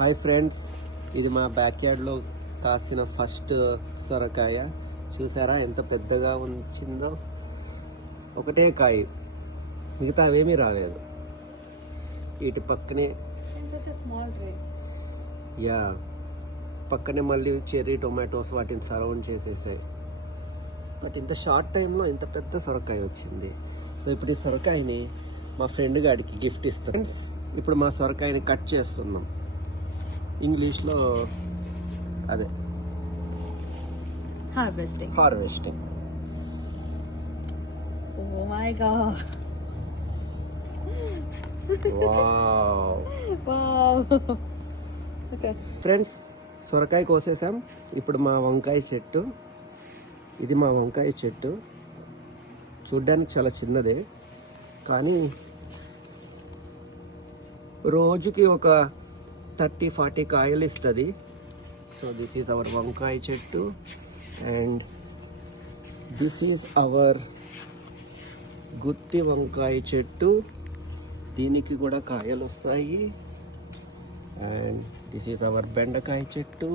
Hi friends, ఇది మా back యార్డ్లో కాసిన ఫస్ట్ సొరకాయ. చూసారా ఎంత పెద్దగా ఉంచిందో. ఒకటే కాయ, మిగతా అవేమీ రాలేదు. వీటి పక్కనే యా పక్కనే మళ్ళీ చెర్రీ టొమాటోస్ వాటిని సరౌండ్ చేసేసాయి. బట్ ఇంత షార్ట్ టైంలో ఇంత పెద్ద సొరకాయ వచ్చింది. సో ఇప్పుడు ఈ సొరకాయని మా ఫ్రెండ్ గాడికి గిఫ్ట్ ఇస్తాం. ఫ్రెండ్స్, ఇప్పుడు మా సొరకాయని కట్ చేస్తున్నాం. ఇంగ్లీష్లో అదే harvesting. Oh my god, wow. Okay friends, సొరకాయ కోసేసాం. ఇప్పుడు మా వంకాయ చెట్టు, ఇది మా వంకాయ చెట్టు. చూడ్డానికి చాలా చిన్నదే, కానీ రోజుకి ఒక 30-40 కాయలు ఇస్తుంది. సో దిస్ ఈజ్ అవర్ వంకాయ చెట్టు అండ్ దిస్ ఈజ్ అవర్ గుత్తి వంకాయ చెట్టు. దీనికి కూడా కాయలు వస్తాయి. అండ్ దిస్ ఈజ్ అవర్ బెండకాయ చెట్టు.